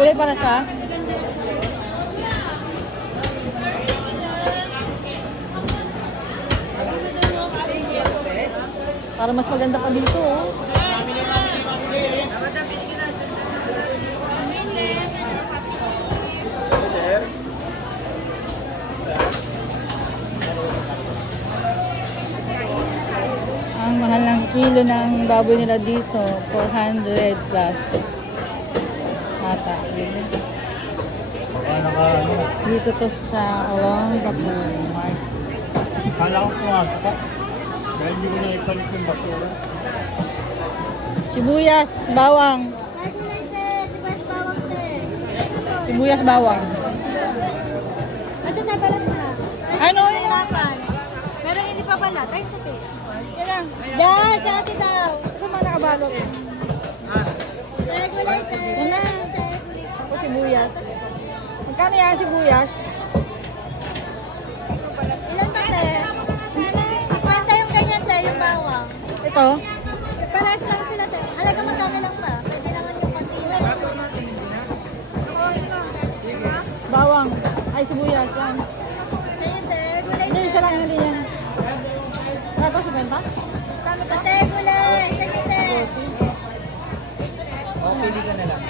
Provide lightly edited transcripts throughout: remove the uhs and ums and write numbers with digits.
Gulay para sa? Para mas maganda pa dito, oh. Ang mahal ng kilo ng baboy nila dito, 400 plus. Ata, yun. Dito to sa along the market. Kala ko pumasok ka. Dahil hindi ko na ipalit yung basura. Sibuyas, bawang. Sibuyas, bawang. Ito na balat na. Ano yun? Pero hindi pa balat. Ay, sabi. Yan lang. Diyan, sa atin daw. Ito mga nakabalot. Regular Yan lang. Ito sibuyas. Magkano yan sibuyas? Ilan ba, te? 50 yung ganyan, te, yung bawang. Ito. Parehas lang sila, te. Halaga magkano lang ba? Pwede naman yung kantina. Bawang. Ay, sibuyas. Yan. Ayun, te. Gulay. Hindi, isa lang hindi yan. Ano ito, 50? Kano to? Te, gulay. Sige, te. O, pili ka na lang.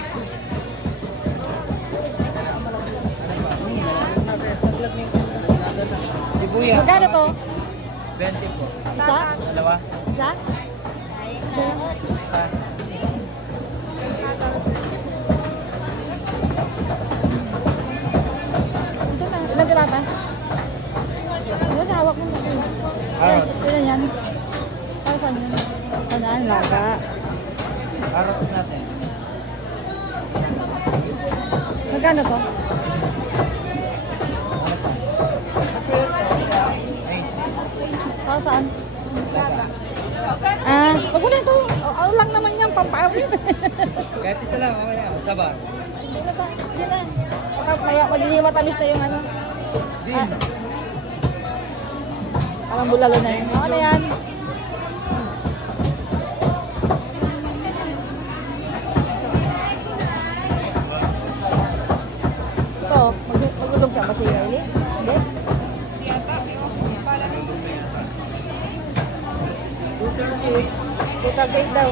Sibuyas. Magkano to? 20 po. Isa? Dalawa. Isa? Isa. Ito na. Ilang pirata? Ito na, hawak mo. Carrots. Ilan yan? Para saan yan? Saan? Laga. Carrots natin. Magkano to? Nice. Para saan? Ah, wag mo na ito. Ano lang naman yan, pampawin. Kahit isa lang, okay na. Saba. Hindi na. Baka magiging matamis na yung ano. Beans. Parang bulalo na yun. Ano yan? Ito, magulog ka ba si Riley? Hindi? 238. 238 daw.